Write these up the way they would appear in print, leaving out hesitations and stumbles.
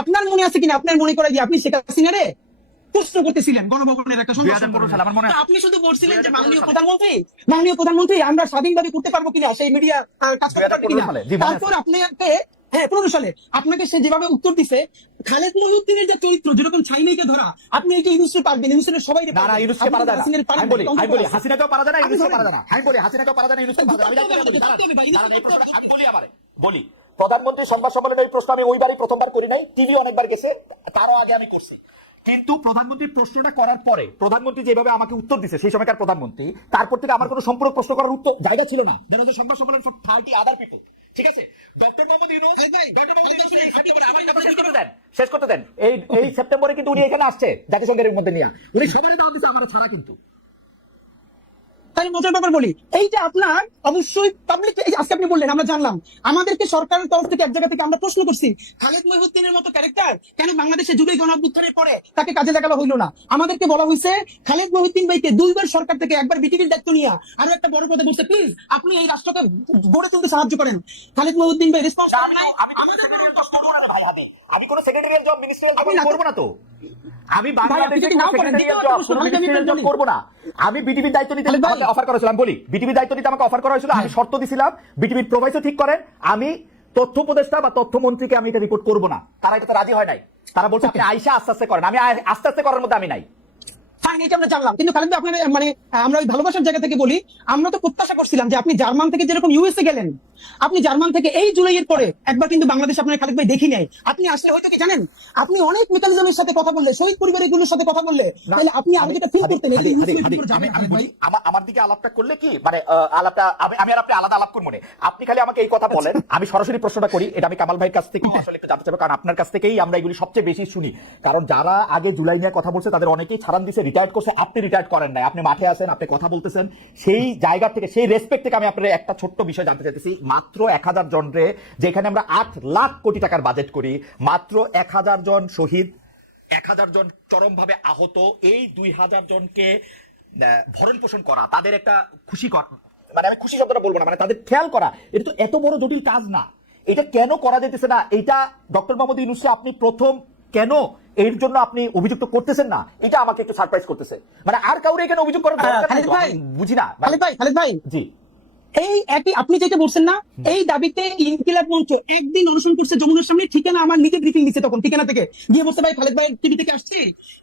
আপনার মনে আছে কিনা, আপনার মনে করে যে আপনি শেখ হাসিনারে প্রশ্ন করতেছিলেন গণভবনের একটা সংবাদ সম্মেলনে। আপনি শুধু বলছিলেন যে মাননীয় প্রধানমন্ত্রী আমরা স্বাধীনভাবে করতে পারবো কিনা, সেই মিডিয়া কাজ করতে পারবে কিনা। তারপর আপনাকে 15 সালে আপনাকে সে যেভাবে উত্তর দিছে, খালেদ মহিউদ্দিনের যে চরিত্র যেরকম ছাইনাইকে ধরা, আপনি এই যে ইউনুসকে পারবেন, ইউনুসের সবাই বলি প্রধানমন্ত্রী সংবাদ সম্মেলনে ওই প্রশ্ন আমি ওইবারই প্রথমবার করি নাই, টিভি অনেকবার গেছে, তারও আগে আমি করছি। কিন্তু প্রধানমন্ত্রী প্রশ্নটা করার পরে প্রধানমন্ত্রী যেভাবে আমাকে উত্তর দিছে, সেই সময়কার প্রধানমন্ত্রী, তারপর থেকে আমার কোনো সম্পূর্ণ প্রশ্ন করার উত্তর জায়গা ছিল না। সংবাদ সম্মেলন ফর 30 আদার পিপল, ঠিক আছে? ডক্টর মোহাম্মদ ইউনূস শেষ করতে দেন। এই সেপ্টেম্বরে কিন্তু উনি এখানে আসছে জাতিসংঘের মধ্যে নিয়ে, উনি সবাই দাম দিচ্ছে আমার ছাড়া। কিন্তু তাই মজার ব্যাপার বলি, এই যে আপনার অবশ্যই পাবলিক, আজকে আপনি বললেন আমরা জানলাম, আমাদেরকে সরকারের তরফ থেকে এক জায়গা থেকে আমরা প্রশ্ন করছি খালেদ মহিউদ্দিনের মতো ক্যারেক্টার কেন বাংলাদেশে জুলাই গণঅভ্যুত্থানের পরে তাকে কাজে লাগানো হইলো না। আমাদেরকে বলা হয়েছে খালেদ মহিউদ্দিন ভাইকে 2 বার সরকার থেকে, একবার বিটিভির দায়িত্ব নিয়ে আরো একটা বড় পদে বসে, প্লিজ আপনি এই রাষ্ট্রকে গড়ে তুলতে সাহায্য করেন। খালেদ মহিউদ্দিন ভাই রেসপন্স করেন নাই। আমি কোন সেক্রেটারিয়াল জব, মিনিস্ট্রিয়াল জব করব না তো। আমি বাংলাদেশে করবো না। আমি বিটিভির দায়িত্ব নিতে অফার করা হয়েছিল, বলি বিটিভির দায়িত্ব নিতে আমাকে অফার করা হয়েছিল। আমি শর্ত দিছিলাম বিটিভির প্রোভাইডার ঠিক করেন, আমি তথ্য উপদেষ্টা বা তথ্যমন্ত্রীকে আমি এটা রিপোর্ট করবো না। তারা এটা তো রাজি হয় নাই। তারা বলছে আপনি আইসা আস্তে আস্তে করেন। আমি আস্তে আস্তে করার মধ্যে আমি নাই। আমরা জানলাম, কিন্তু খালেদ ভাই আপনার মানে আমরা ওই ভালোবাসার জায়গা থেকে বলি, আমরা তো প্রত্যাশা করছিলাম যে আপনি জার্মান থেকে যেরকম ইউএসএ গেলেন, আপনি জার্মান থেকে এই জুলাইয়ের পরে একবার কিন্তু বাংলাদেশ আপনার খালেদ ভাই দেখি নাই। আপনি আসলে হয়তো কি জানেন, আপনি অনেক মেকানিজমের সাথে কথা বললে, শহীদ পরিবারগুলোর সাথে কথা বললে, তাহলে আপনি আগে যেটা ফিল করতেন। আমি বলি আমার দিকে আলাপটা করলে কি মানে আলাপটা আমি আর আপনি আলাদা আলাপ করবো না। আপনি খালি আমাকে এই কথা বলেন, আমি সরাসরি প্রশ্নটা করি। এটা আমি কামাল ভাইয়ের কাছ থেকে আসলে একটু জানতে চাইবো, কারণ আপনার কাছ থেকেই আমরা এগুলি সবচেয়ে বেশি শুনি। কারণ যারা আগে জুলাই নিয়ে কথা বলছে তাদের অনেকেই ছাড়ান দিছে, রিটায়ার্ড করছে। আপনি রিটায়ার্ড করেন নাই, আপনি মাঠে আছেন, আপনি কথা বলতেছেন। সেই জায়গা থেকে, সেই রেসপেক্ট থেকে আমি আপনার একটা ছোট্ট বিষয় জানতে চাইতেছি। মাত্র 1000 জন রে, যেখানে আমরা 8 লাখ কোটি টাকার বাজেট করি, মাত্র 1000 জন শহীদ, 1000 জন চরমভাবে আহত, এই 2000 জনকে ভরণ পোষণ করা, তাদের একটা খুশি করা, মানে আমি খুশি শব্দটা বলবো না, মানে তাদের খেয়াল করা, এটা তো এত বড় জটিল কাজ না। এটা কেন করা যেতেছে না? এটা ডক্টর মোহাম্মদ ইউনূস আপনি প্রথম কেন এর জন্য আপনি অভিযুক্ত করতেছেন না? এটা আমাকে একটু সারপ্রাইজ করতেছে। মানে আর কাউরে এখানে অভিযোগ করার দরকার নাই, বুঝি না। খালেদ ভাই জি, এই একই আপনি যেটা বলছেন না, এই দাবিতে ইনকিলাব মঞ্চ একদিন অনশন করছে যমুনার সামনে। ঠিকানা আমার নিজে ব্রিফিং দিচ্ছে, তখন ঠিকানা থেকে গিয়ে বলছে ভাই খালেদ ভাই টিভি থেকে আসছি,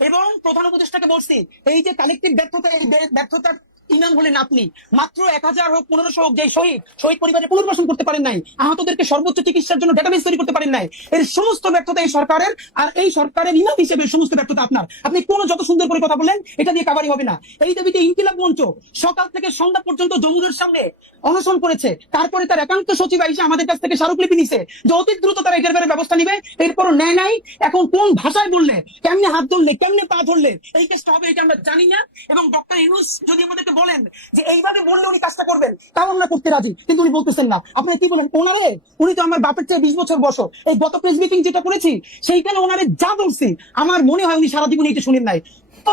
এবং প্রধান উপদেষ্টাকে বলছি এই যে কালেক্টিভ ব্যর্থতা, এই ব্যর্থতা ইনাম হলেন আপনি। মাত্র 1000 হোক 1500 হোক, যে শহীদ পরিবারে পুনর্বাসন করতে পারেন নাই, আহতদেরকে সর্বোচ্চ চিকিৎসার জন্য ডেটাবেস তৈরি করতে পারেন নাই, এর সমস্ত ব্যর্থতা এই সরকারের। আর এই সরকারের ইমাম হিসেবে সমস্ত ব্যর্থতা আপনার। আপনি কোন যত সুন্দর করে কথা বলেন, এটা দিয়ে কাভারি হবে না। এই দাবিতে ইনকিলাব মঞ্চ সকাল থেকে সন্ধ্যা পর্যন্ত যমুনার সামনে অনশন করেছে। তারপরে তার একান্ত সচিব এসে আমাদের কাছ থেকে স্মারকলিপি নিছে যে অতি দ্রুত তারা এটার ব্যাপারে ব্যবস্থা নিবে। এরপরও নেয় নাই। এখন কোন ভাষায় বললে, কেমনে হাত ধরলে, কেমনে পা ধরলে এই কেসটা হবে, এটা আমরা জানি না। এবং ডক্টর ইউনূস যদি আমাদেরকে বলেন যে এইভাবে বললে উনি কাজটা করবেন, তাও আমরা করতে রাজি, কিন্তু উনি বলতেছেন না। আপনি কি বলেন ওনারে? উনি তো আমার বাপের চেয়ে 20 বছর বয়স। এই গত প্রেস মিটিং যেটা করেছি, সেইখানে ওনারে যা বলছি, আমার মনে হয় উনি সারা জীবন এটা শুনেন নাই।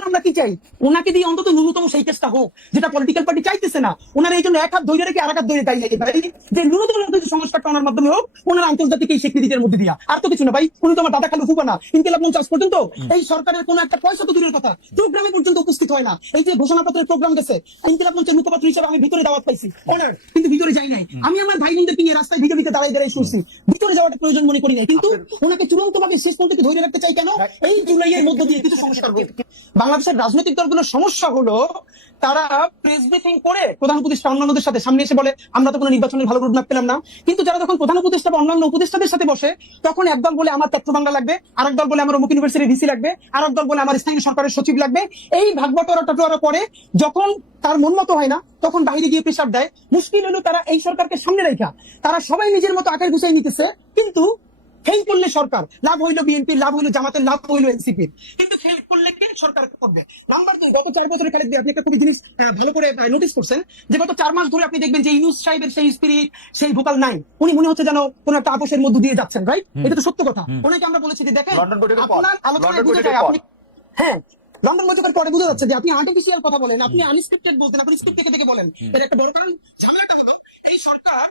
আমরা কি চাই, ওনাকে দিয়ে অন্তত ন্যূনতম সেই কেসটা হোক, যেটা পলিটিক্যাল পার্টি চাইতেছে না। ওনার এই জন্য এক হাত ধরে রেখে আর এক হাত ধরে দাঁড়িয়ে ভাই, যে ন্যূনতম সংস্কারটা ওনার মাধ্যমে হোক, ওনার আন্তর্জাতিক এই স্বীকৃতির মধ্যে দিয়া। আর তো কিছু না ভাই, উনি তো আমার দাদা খালু ফুফা না। ইনকিলাব মঞ্চ আজ পর্যন্ত এই সরকারের কোন একটা পয়সা তো দূরের কথা, প্রোগ্রামে পর্যন্ত উপস্থিত হয় না। এই যে ঘোষণাপত্রের প্রোগ্রাম গেছে, ইনকিলাব মঞ্চের মুখপাত্র হিসেবে আমি ভিতরে দাওয়াত পাইছি, অনার, কিন্তু ভিতরে যাই নাই। আমি আমার ভাই বোনদেরকে নিয়ে রাস্তায় ভিডিও দিতে দাঁড়াই দাঁড়াই শুনছি, ভিতরে যাওয়াটা প্রয়োজন মনে করি নাই। কিন্তু ওনাকে চূড়ান্ত ভাবে শেষ পর্যন্ত ধরে রাখতে চাই কেন? এই জুলাইয়ের মধ্য দিয়ে কিছু সংস্কার হোক। বাংলাদেশের রাজনৈতিক দলগুলোর সমস্যা হলো, তারা প্রেস ব্রিফিং করে প্রধান উপদেষ্টা অন্যান্যদের সাথে সামনে এসে বলে আমরা তো কোনো নির্বাচনের ভালো রোডম্যাপ পেলাম না। কিন্তু যারা যখন প্রধান উপদেষ্টা বা অন্যান্য উপদেষ্টাদের সাথে বসে, তখন একদল বলে আমার পেট্রো বাংলা লাগবে, আরেক দল বলে আমার অমুক ইউনিভার্সিটির ভিসি লাগবে, আরেক দল বলে আমার স্থানীয় সরকারের সচিব লাগবে। এই ভাগবাটোয়ারা করে যখন তার মন মতো হয় না, তখন বাইরে গিয়ে প্রেসার দেয়। মুশকিল হলো তারা এই সরকারকে সামনে রেখা তারা সবাই নিজের মতো আকার গুছাই নিতেছে, কিন্তু ফেল করলে সরকার লাভ হইলো, বিএনপি লাভ হইলো, জামাতের লাভ হইলো, এনসিপির। কিন্তু ফেল করলে কে সরকার করবে? নাম্বার 2, গত 4 বছরের খালেদ আপনি একটা খুবই জিনিস ভালো করে নোটিস করছেন, যে গত 4 মাস ধরে আপনি দেখবেন যে ইউনূস সাহেবের সেই স্পিরিট, সেই ভোকাল নাই। উনি মনে হচ্ছে যেন কোন একটা আপোষের মধ্য দিয়ে যাচ্ছেন, রাইট? এটা তো সত্য কথা। ওনাকে আমরা বলেছি যে দেখেন আপনার আলোচনায় বুঝে যায় আপনি, হ্যাঁ লন্ডন বৈঠকের পরে বুঝে যাচ্ছে যে আপনি আর্টিফিশিয়াল কথা বলেন, আপনি আনস্ক্রিপ্টেড বলতেন, আপনি স্ক্রিপ্ট থেকে বলেন। এর একটা বড় কারণ ঝামেলাটা হলো এই সরকার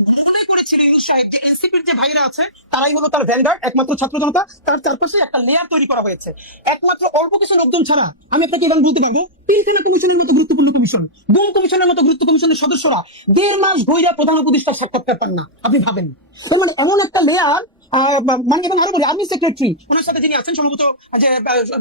মনে করেছিল ইউনূস সাহেব যে এনসিপির যে ভাইরা আছে তারাই হলো তার ভ্যানগার্ড, একমাত্র ছাত্র জনতা, তার চারপাশে একটা লেয়ার তৈরি করা হয়েছে একমাত্র অল্প কিছু লোকজন ছাড়া। আমি আপনাকে এবার বলতে পারবো পিলখানা কমিশনের মতো গুরুত্বপূর্ণ কমিশন, গুম কমিশনের মতো গুরুত্ব কমিশনের সদস্যরা 1.5 মাস ধইরা প্রধান উপদেষ্টার সাক্ষাৎকার পান না। আপনি ভাবেন এর মানে এমন একটা লেয়ার, মানে এবং আরো বলি আর্মি সেক্রেটারি ওনার সাথে যিনি আছেন সম্ভবত যে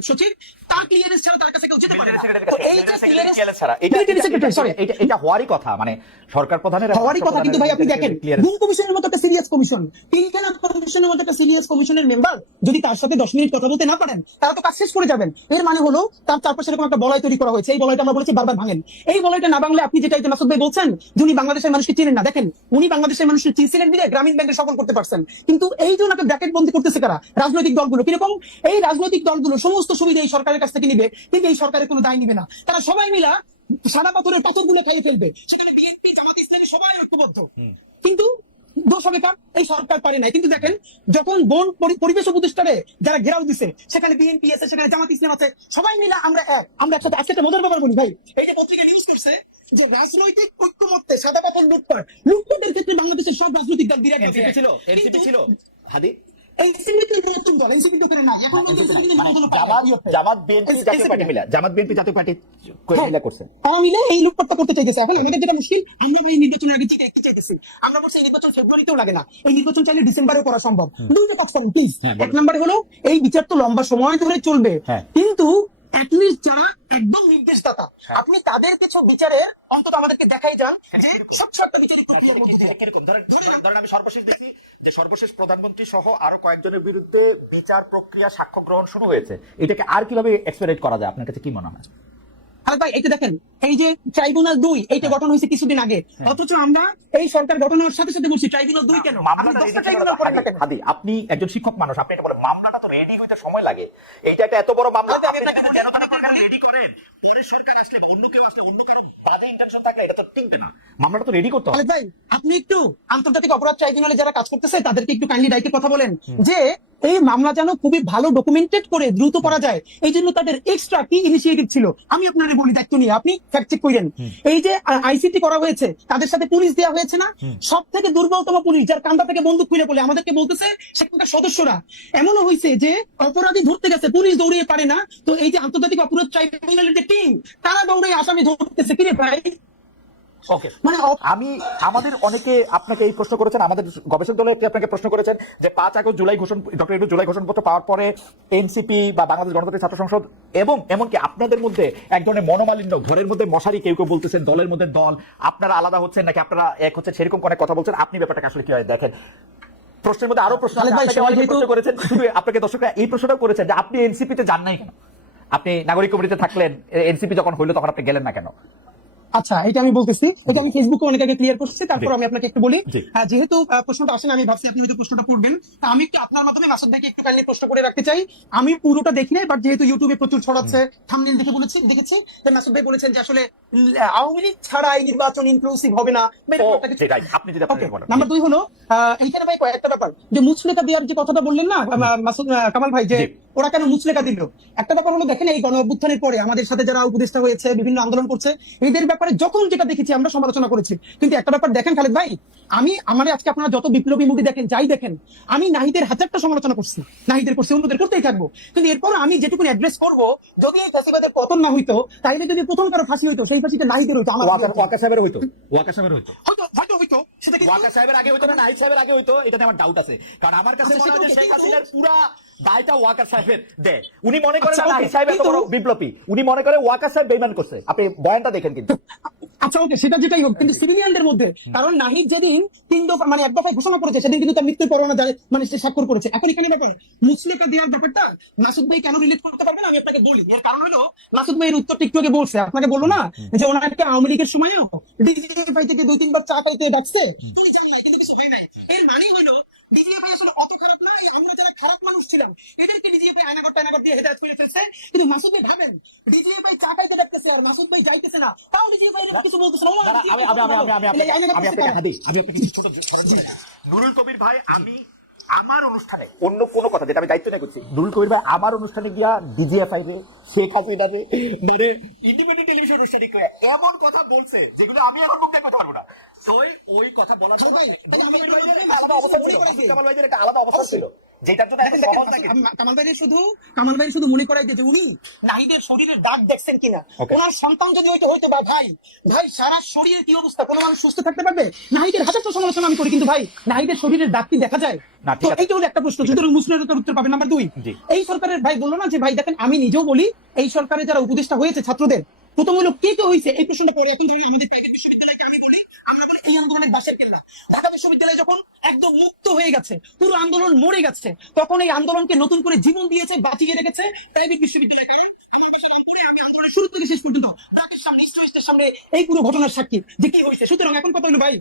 সচিব, তার ক্লিয়ারেন্স ছাড়া তার কাছে কেউ যেতে পারে না। তো এই যে ক্লিয়ারেন্স ছাড়া মিলিটারি সেক্রেটারি সরি এটা হওয়ারই কথা, মানে সরকার প্রধানের হওয়ারই কথা। কিন্তু ভাই আপনি দেখেন গুম কমিশনের মতো একটা সিরিয়াস কমিশন, পিলখানা কমিশনের মতো একটা সিরিয়াস কমিশনের মেম্বার যদি তার সাথে 10 মিনিট কথা বলতে না পারেন তারা তো কাজ শেষ করে যাবেন। এর মানে হলো তার চারপাশে এরকম একটা বলয় তৈরি করা হয়েছে। এই বলয়টা আমরা বলেছি বারবার ভাঙেন। এই বলয়টা না ভাঙলে আপনি যেটা মাসুদ ভাই বলছেন যে উনি বাংলাদেশের মানুষকে চিনেন না, দেখেন উনি বাংলাদেশের মানুষকে চিনছিলেন বিধায় গ্রামীণ ব্যাংকে সফল করতে পারছেন। কিন্তু এই যে ওনাকে ব্র্যাকেট বন্দি করতেছে কারা? রাজনৈতিক দলগুলো। কিরকম? এই রাজনৈতিক দলগুলো সমস্ত সুবিধা এই সরকারের কাছ থেকে নিবে, কিন্তু এই সরকারের কোনো দায় নিবে না। তারা সবাই মিলা সাদা পাথরের পাথরগুলো খাইয়ে ফেলবে। সেখানে বিএনপি, জামাত ইসলামী সবাই ঐক্যবদ্ধ, কিন্তু দোষ হবে কার? এই সরকার পারে নাই। কিন্তু দেখেন যখন বন পরিবেশ উপদেষ্টারে যারা ঘেরাও দিছে সেখানে বিএনপি আছে, সেখানে জামাত ইসলাম আছে, সবাই মিলে আমরা একসাথে। আজকে একটা মজার ব্যাপার বলি ভাই, এই যে পত্রিকা নিউজ করছে যে রাজনৈতিক ঐক্যমত্যে সাদা পাথর লুটপাটের ক্ষেত্রে বাংলাদেশের সব রাজনৈতিক দল বিরাট এনসিপি ছিল হাদি জামাত বিএনপি জাতীয় পার্টি মিলে করছে মিলে এই লুটপাটটা করতে চাইতেছে। এখন আমাদের যেটা মুশকিল, আমরা ভাই নির্বাচনের আগে কি চাইতেছি? আমরা বলছি এই নির্বাচন ফেব্রুয়ারিতেও লাগে না, এই নির্বাচন চাইলে ডিসেম্বরেও করা সম্ভব। দুইটা পক্ষ প্লিজ। এক নম্বরে হলো এই বিচার তো লম্বা সময় ধরে চলবে, কিন্তু অ্যাটলিস্ট যারা একদম নির্দেশদাতা আপনি তাদের কিছু বিচারের অন্তত আমাদেরকে দেখাই যান যে স্বচ্ছ একটা বিচারিক প্রক্রিয়ার মধ্যে দিয়ে। ধরেন আমি সর্বশেষ দেখি যে সর্বশেষ প্রধানমন্ত্রী সহ আরো কয়েকজনের বিরুদ্ধে বিচার প্রক্রিয়া সাক্ষ্য গ্রহণ শুরু হয়েছে। এটাকে আর কিভাবে এক্সপেরিমেন্ট করা যায় আপনার কাছে কি মনে হয়? আরে ভাই এটা দেখেন, এই যে ট্রাইব্যুনাল 2 এইটা গঠন হয়েছে কিছুদিন আগে, অথচ আমরা এই সরকার গঠনের সাথে সাথে বলছি ট্রাইব্যুনাল 2 কেন? হাদি আপনি একজন শিক্ষক মানুষ, আপনি এটা বলেন মামলাটা তো রেডি হইতে সময় লাগে। এইটা একটা এত বড় মামলা রেডি করেন, পরে সরকার আসলে বা অন্য কেউ আসলে অন্য কারো বাজে ইন্টেনশন থাকলে এটা তো টিকবে না। মামলাটা তো রেডি করতে হবে। ভাই আপনি একটু আন্তর্জাতিক অপরাধ ট্রাইব্যুনালে যারা কাজ করতেছে তাদেরকে একটু কাইন্ডলি ডাইকে কথা বলেন যে এই মামলা যেন খুবই ভালো ডকুমেন্টেড করে দ্রুত করা যায়। এই জন্য তাদের এক্সট্রা কি ইনিশিয়েটিভ ছিল আমি আপনাদের বলি, দায়িত্ব নিয়ে আপনি ফ্যাক্ট চেক করেন। এই যে আইসিটি করা হয়েছে তাদের সাথে পুলিশ দেওয়া হয়েছে না, সব থেকে দুর্বলতম পুলিশ যার কান্দা থেকে বন্দুক খুলে বলে আমাদেরকে বলতেছে সেখানকার সদস্যরা। এমনও হয়েছে যে অপরাধী ধরতে গেছে পুলিশ দৌড়িয়ে পারে না, তো এই যে আন্তর্জাতিক অপরাধ ট্রাইব্যুনালের যে টিম তারা দৌড়ে আসামি ধরতেছে। কিরে ভাই ওকে, মানে আমি আমাদের অনেকে আপনাকে এই প্রশ্ন করেছেন, আমাদের গবেষক দলে আপনাকে প্রশ্ন করেছেন যে 5 আগস্ট ডক্টর ইউনূস জুলাই ঘোষণাপত্র পাওয়ার পরে এনসিপি বা বাংলাদেশ গণতান্ত্রিক ছাত্র সংসদ এবং এমনকি আপনাদের মধ্যে এক ধরনের মনোমালিন্য, ঘরের মধ্যে মশারি কেউ কেউ বলতেছেন, দলের মধ্যে দল, আপনারা আলাদা হচ্ছেন নাকি আপনারা এক হচ্ছে, সেরকম অনেক কথা বলছেন। আপনি ব্যাপারটাকে আসলে কি হয় দেখেন? প্রশ্নের মধ্যে আরো প্রশ্ন করেছেন, শুধু আপনাকে দর্শকরা এই প্রশ্নটাও করেছেন যে আপনি এনসিপিতে যান নাই কেন? আপনি নাগরিক কমিটিতে থাকলেন, এনসিপি যখন হইলো তখন আপনি গেলেন না কেন? আচ্ছা এটা আমি বলতেছি, এটা আমি ফেসবুকে অনেক আগে ক্লিয়ার করছি, তারপর আমি আপনাকে একটু বলি। যেহেতু প্রশ্নটা আসেন আমি ভাবছি আপনি হয়তো প্রশ্নটা করবেন, আমি একটু আপনার মাধ্যমে মাসুদ ভাইকে একটু কাইন্ডলি প্রশ্ন করে রাখতে চাই। আমি পুরোটা দেখি নাই, বাট যেহেতু ইউটিউবে প্রচুর ছড়াচ্ছে থাম্বনেল দেখে দেখেছি যে মাসুদ ভাই বলেছেন যে আসলে আওয়ামী লীগ ছাড়া এই নির্বাচন ইনক্লুসিভ হবে না। নাম্বার 2 হলো এইখানে ভাই একটা ব্যাপার যে মুচলেকা দেওয়ার যে কথাটা বললেন না মাসুদ কামাল ভাই, যে ওরা কেন মুচলেকা দিল, একটা ব্যাপার হলো দেখেন এই গণ অভ্যুত্থানের পরে আমাদের সাথে যারা উপদেষ্টা হয়েছে বিভিন্ন আন্দোলন করছে এদের ব্যাপারে যখন যেটা দেখেছি আমরা সমালোচনা করেছি। কিন্তু একটা ব্যাপার দেখেন খালেদ ভাই, আমি আজকে আপনারা যত বিপ্লবী মুভি দেখেন যাই দেখেন, আমি নাহিদের হাজারটা সমালোচনা করছি, নাহিদের করছি, অন্যদের করতেই থাকবো, কিন্তু এরপর আমি যেটুকু অ্যাড্রেস করবো যদি এই ফ্যাসিবাদের পতন না হইতো তাইলে যদি প্রথম কারো ফাঁসি হইতো সেই ফাঁসিটা নাহিদের হইতো, আমার ওয়াকা সাহেবের হইতো, ওয়াকা সাহেবের হইতো, হয়তো সেটা কি ওয়াকা সাহেবের আগে হইতো না নাহিদ সাহেবের আগে হইতো, এটাতে আমার ডাউট আছে। কারণ আমার কাছে মনে হয় যে শেখ হাসিনার পুরা দায়টা ওয়াকার সাহেবের দেয়। উনি মনে করেন নাহিদ সাহেব এত বড় বিপ্লবী, উনি মনে করে ওয়াকার সাহেব বেইমান করছে। আপনি বয়ানটা দেখেন কিন্তু। আচ্ছা ওকে, সেটা যেটাই হোক, কিন্তু সিভিলিয়ানদের মধ্যে, কারণ নাহিদ যেদিন 3 দফা মানে 1 দফায় ঘোষণা করেছে সেদিন কিন্তু তার মৃত্যুর পরোয়ানা মানে সে স্বাক্ষর করেছে। এখন এখানে ব্যাপার মুচলেকা দেওয়ার ব্যাপারটা মাসুদ ভাই কেন রিলেট করতে পারবেন আমি আপনাকে বলি। এর কারণ হলো মাসুদ ভাই এর উত্তরটা একটু আগে বলছে, আপনাকে বললো না যে ওনাকে আওয়ামী লীগের সময়ও ডিজিএফআই থেকে 2-3 বার চা খাইতে ডাকছে, তুমি জানো কিন্তু কিছু হয় নাই। এর মানে হলো ডিজিএফআই আসলে অত খারাপ না, আমরা যারা খারাপ মানুষ ছিলাম এদেরকে ডিজিএফআই আয়নাগর দিয়ে হেদায়েত করে ফেলছে। কিন্তু মাসুদ ভাই ভাবেন ডিজিএফআই চা খাইতে ডাকতেছে আর মাসুদ ভাই যাইতেছে না, তাও ডিজিএফআই কিছু বলতেছে না। আমি আপনাকে ছোট নুরুল কবির ভাই, আমার অনুষ্ঠানে অন্য কোনো কথা যেটা আমি দায়িত্ব নিয়ে করছি, নুরুল কবির ভাই আমার অনুষ্ঠানে গিয়া ডিজিএফআই রে, শেখ হাসিনা রে, মানে ইন্ডিপেন্ডেন্ট টেলিভিশন অনুষ্ঠানে গিয়ে এমন কথা বলছে যেগুলো আমি এখন মুখ দেখতে পারবো না। তো ওই কথা বলার জন্য আলাদা অবস্থা ছিল, কামাল ভাইদের একটা আলাদা অবস্থা ছিল, যেটার জন্য এখন সহজ লাগে। কামাল ভাই শুধু মনে করাই যে উনি নারীদের শরীরের দাগ দেখছেন কিনা, ওনার সন্তান যদি হয়তো হইতো বা ভাই সারা শরীরের কি অবস্থা, কোনো মানুষ সুস্থ থাকতে পারবে? নারীদের হাজারটা সমালোচনা আমি করি, কিন্তু ভাই নারীদের শরীরের দাগ কি দেখা যায়? না, ঠিক তো আছে। এইটা হলো একটা প্রশ্ন, সুতরাং মুসলিমের উত্তর পাবেন। নাম্বার 2, জি। এই সরকারের ভাই বললো না যে ভাই দেখেন আমি নিজেও বলি এই সরকারের যারা উপদেষ্টা হয়েছে ছাত্রদের প্রথম হলো কে কে হয়েছে এই প্রশ্নটা পরে। এখন ধরি আমাদের প্রাইভেট বিশ্ববিদ্যালয়কে আমি বলি, আমরা বলি এই আন্দোলনের বাসের কেল্লা। ঢাকা বিশ্ববিদ্যালয় যখন একদম মুক্ত হয়ে গেছে, পুরো আন্দোলন মরে গেছে, তখন এই আন্দোলনকে নতুন করে জীবন দিয়েছে, বাঁচিয়ে রেখেছে প্রাইভেট বিশ্ববিদ্যালয়। আমি আন্দোলনের শুরু থেকে শেষ পর্যন্ত তাদের সামনে স্টুডেন্টদের সামনে এই পুরো ঘটনার সাক্ষী যে কি হয়েছে। সুতরাং এখন কথা হলো ভাই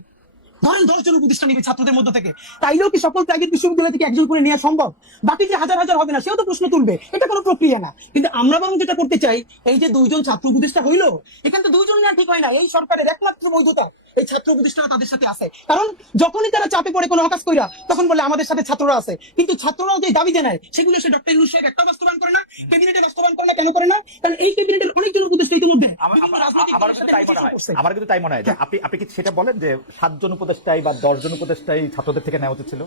ধরেন 10 জন উপদেষ্টা নিবে ছাত্রদের মধ্যে থেকে, তাইলেও কি সকল প্রাইভেট বিশ্ববিদ্যালয় থেকে একজন করে নেওয়া সম্ভব? বাকি যে হাজার হাজার হবে না, সেও তো প্রশ্ন তুলবে, এটা কোনো প্রক্রিয়া না। কিন্তু আমরা বরং যেটা করতে চাই, এই যে 2 জন ছাত্র উপদেষ্টা হইলো, এখানে তো 2 জন না ঠিক হয় না, এই সরকারের একমাত্র বৈধতা এই ছাত্র উপদেষ্টারা তাদের সাথে আছে। কারণ যখনই তারা চাপে পড়ে কোনো হকাজ কইরা, তখন বলে আমাদের সাথে ছাত্ররা আছে, কিন্তু ছাত্ররাও যে দাবি জানায় সেগুলো সে ডক্টর ইউনূস সাহেব একটা বাস্তবায়ন করে না, ক্যাবিনেটে বাস্তবায়ন করে না। কেন করে না? কারণ এই ক্যাবিনেটের অনেকজন উপদেষ্টা ইতিমধ্যে বিভিন্ন রাজনৈতিক আমার দলের সাথে কিন্তু তাই মনে নেগোসিয়েশন হয়, করছে। আমার কিন্তু তাই মনে হয় যে আপনি কি সেটা বলেন যে 7 জন উপদেষ্টাই বা 10 জন উপদেষ্টাই ছাত্রদের থেকে নেওয়া উচিত ছিল?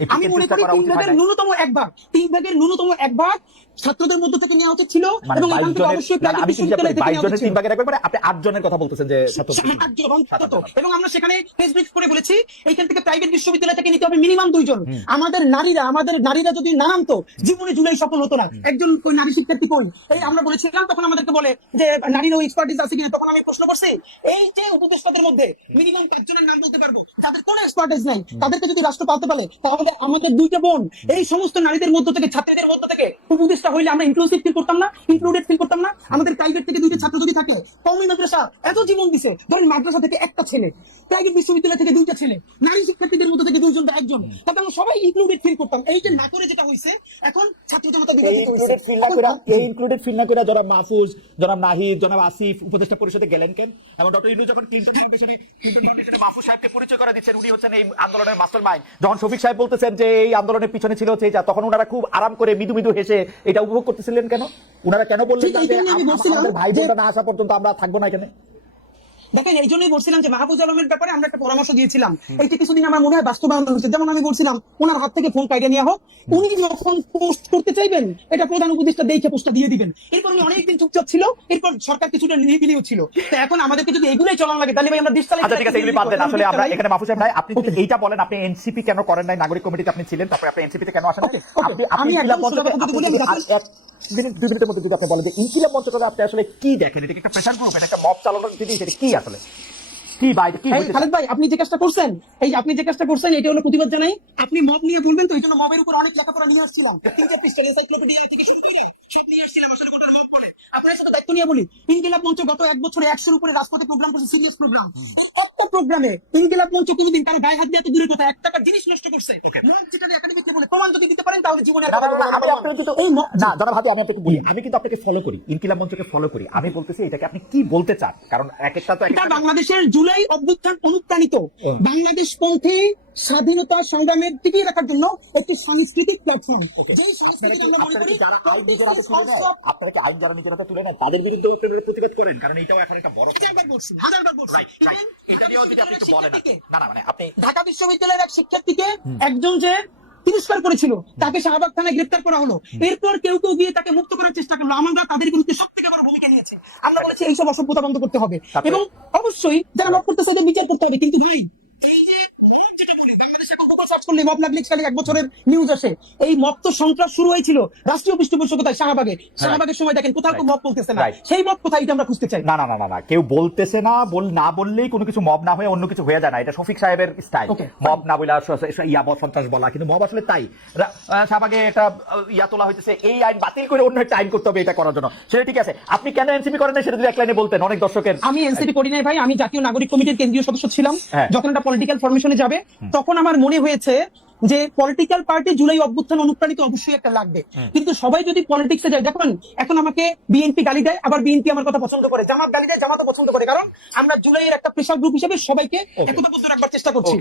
এই আমি মনে চেষ্টা করি করা 3 উচিত হয় ভাগের না? ন্যূনতম 1 ভাগ, 3 ভাগের ন্যূনতম 1 ভাগ ছাত্রদের মধ্য থেকে নেওয়া উচিত ছিল, মানে এবং 22 এখান থেকে জনের, অবশ্যই না, প্রাইভেট আমি চিন্তা করি বিশ্ববিদ্যালয় থেকে 22 নেওয়া জনের উচিত 3 ভাগের একবার, মানে আপনি 8 জনের কথা বলতেছেন যে ছাত্র। এবং আমরা সেখানে প্রেস ব্রিফ করে বলেছি এইখান থেকে প্রাইভেট বিশ্ববিদ্যালয় থেকে নিতে হবে মিনিমাম 2 জন। আমাদের নারীরা যদি না নামতো, জীবনে জুলাই সফল হতো না। একজন কই নারী শিক্ষার্থী কই, এই আমরা বলেছিলাম, তখন আমাদেরকে বলে যে নারীরও এক্সপার্টিস আছে কিনা। তখন আমি প্রশ্ন করছি, এই যে উপদেষ্টাদের মধ্যে মিনিমাম 5 জনের নাম বলতে পারবো যাদের কোনো এক্সপার্টিস নাই, তাদেরকে যদি রাষ্ট্র পালতে পারে, তাহলে আমাদের 2টা বোন এই সমস্ত নারীদের মধ্য থেকে, ছাত্রীদের মধ্য থেকে উপদেষ্টা হইলে আমরা ইনক্লুসিভ ফিল করতাম না, ইনক্লুডেড ফিল করতাম না। আমাদের প্রাইভেট থেকে 2টা ছাত্র যদি থাকে, কওমি মাদ্রাসা এত জীবন দিছে, ধরেন মাদ্রাসা থেকে একটা ছেলে, প্রাইভেট বিশ্ববিদ্যালয় থেকে 2টা ছেলে, নারী শিক্ষার্থীদের মধ্যে থেকে 2 জন বা 1 জন, তাতে আমরা সবাই ইনক্লুডেড ফিল করতাম। এইটা না করে যেটা হইছে, এখন ছাত্র জনতা বিভাজিত হইছে। ইনক্লুডেড ফিল না করে জনাব মাহফুজ, জনাব নাহিদ, জনাব আসিফ উপদেষ্টা পরিষদে গেলেন কেন? এবং ডক্টর ইউনূস যখন ক্লিনটন ফাউন্ডেশনে মাহফুজ সাহেবকে পরিচয় করে দিচ্ছেন, উনি হচ্ছেন এই আন্দোলনের মাস্টারমাইন্ড। যখন শফিক সাহেব বলতেছেন যে এই আন্দোলনের পিছনে ছিল হচ্ছে, তখন ওনারা খুব আরাম করে মৃদু মৃদু হেসে এটা উপভোগ করতেছিলেন কেন? ওনারা কেন বললেন ঠিক না এই যে জন্যই আমি বলছিলাম আমাদের ভাই যে বোনরা না আসা পর্যন্ত আমরা থাকবো না এখানে? দেখেন, এই জন্যই বলছিলাম যে মাহফুজ আলমের ব্যাপারে আমরা একটা পরামর্শ দিয়েছিলাম, এইটা কিছুদিন আমার মনে হয় বাস্তবায়ন হচ্ছে। যেমন আমি বলছিলাম ওনার হাত থেকে ফোন কাইডে নেওয়া হোক, উনি যখন পোস্ট করতে চাইবেন এটা প্রধান উপদেষ্টা দেখে পোস্টটা দিয়ে দিবেন। এরপর উনি অনেকদিন চুপচাপ ছিল, এরপর সরকার কিছুটা নিরিবিলিও ছিল। তো এখন আমাদেরকে যদি এগুলাই চলানো লাগে, তাহলে ভাই আমরা দেশ চালাই। আচ্ছা ঠিক আছে, এগুলি বাদ দেন। আসলে আমরা এখানে মাহফুজ সাহেব নাই, আপনি যদি এইটা বলেন, আপনি এনসিপি কেন করেন নাই? নাগরিক কমিটিতে আপনি ছিলেন, তারপরে আপনি এনসিপিতে কেন আসেন? আমি ইনকিলাব একদম মঞ্চকে, কথা বলি, আমি আর 2 মিনিটের মধ্যে যদি আপনি বলেন যে ইনকিলাব মঞ্চটাকে আপনি আসলে কি দেখেন? এটা কি একটা প্রেশার গ্রুপ, এটা একটা মব চালানোর জিনিস, এটা কি আসলে কি বাইরে কি হইছে? খালেদ ভাই, আপনি যে কাজটা করছেন, এটা হলো প্রতিবাদ জানাই। আপনি মব নিয়ে বলবেন, তো এই জন্য মবের উপর অনেক লেখাপড়া নিয়ে আসছিলাম, 3-4 পৃষ্ঠার এনসাইক্লোপিডিয়া থেকে শুরু করে সব নিয়ে আসছিলাম। আসলে গোটা মব বলে আপনার সাথে দায়িত্ব নিয়ে বলি, ইনকিলাব মঞ্চ গত 1 বছরে 100-র উপরে রাজপথে প্রোগ্রাম করছে, সিরিয়াস প্রোগ্রাম। অত প্রোগ্রামে ইনকিলাব মঞ্চ কোনোদিন কারো গায়ে হাত দিয়ে এত দূরের কথা 1 টাকার জিনিস নষ্ট করছে? মব যেটা একাডেমিককে বলে প্রমাণ যদি দিতে পারেন, তাহলে জীবনে না, জনাব হাদি, আমি আপনাকে বলি, আমি কিন্তু আপনাকে ফলো করি, ইনকিলাব মঞ্চকে ফলো করি। আমি বলতেছি এটাকে আপনি কি বলতে চান, কারণ এক একটা তো এক এটা একটা। বাংলাদেশের জুলাই অভ্যুত্থান অনুপ্রাণিত বাংলাদেশ পন্থী স্বাধীনতা সংগ্রামের টিকিয়ে রাখার জন্য একটি সাংস্কৃতিক প্ল্যাটফর্ম। যেই সাংস্কৃতিক আমরা মনে করি যারা আইন নিজের হাতে তুলে নেয়, আপনারা তো আইন যারা নিজের হাতে তুলে নেয় তাদের বিরুদ্ধে প্রতিবাদ করেন, কারণ এটাও এখন একটা বড় হাজারবার বলছি, হাজারবার বলছি। Even এটা নিয়েও যদি আপনি একটু বলেন। না না, মানে আপনি ঢাকা বিশ্ববিদ্যালয়ের এক শিক্ষার্থীকে একজন যে তিরস্কার করেছিল, তাকে শাহবাগ থানায় গ্রেফতার করা হলো। এরপর কেউ কেউ গিয়ে তাকে মুক্ত করার চেষ্টা করলো। আমরা তাদের বিরুদ্ধে সব থেকে বড় ভূমিকা নিয়েছি। আমরা বলেছি এইসব অসভ্যতা বন্ধ করতে হবে, এবং অবশ্যই যারা মব করতেছে ওদের বিচার করতে হবে। কিন্তু ভাই, এই যে মব যেটা বলি, বাংলাদেশে এখন গুগল সার্চ করলে মব লাগলে খালি 1 বছরের নিউজ আসে। এই মব তো সন্ত্রাস শুরু হয়েছিল রাষ্ট্রীয় পৃষ্ঠপোষকতায় শাহবাগের সময় দেখেন কোথাও তো মব বলতেছে না। সেই মব কোথায়, এটা আমরা খুঁজতে চাই। না না না না না, কেউ বলতেছে না, না বললেই কোনো কিছু মব না হয়ে অন্য কিছু হয়ে যায় না। এটা শফিক সাহেবের স্টাইল, মব না বলে সন্ত্রাস বলা, কিন্তু মব আসলে তাই। শাহবাগে একটা ইয়া তোলা হইতেছে, এই আইন বাতিল করে অন্য একটা আইন করতে হবে এটা করার জন্য। সেটা ঠিক আছে, আপনি কেন এনসিপি করেন না সেটা যদি এক লাইনে বলতেন, অনেক দর্শকের। আমি এনসিপি করি নাই ভাই, আমি জাতীয় নাগরিক কমিটির কেন্দ্রীয় সদস্য ছিলাম। যখন একটা পলিটিক্যাল ফরমেশনে যাবে, তখন আমার মনে হয়েছে যে পলিটিক্যাল পার্টি জুলাই অভ্যুত্থান অনুপ্রাণিত অবশ্যই একটা লাগবে। কিন্তু সবাই যদি পলিটিক্সে যায়, দেখুন এখন আমাকে বিএনপি গালি দেয়, আবার বিএনপি আমার কথা পছন্দ করে, জামাত গালি দেয়, জামাতও পছন্দ করে, কারণ আমরা জুলাইয়ের একটা প্রেশার গ্রুপ হিসেবে সবাইকে একতাবদ্ধ রাখবার চেষ্টা করছি।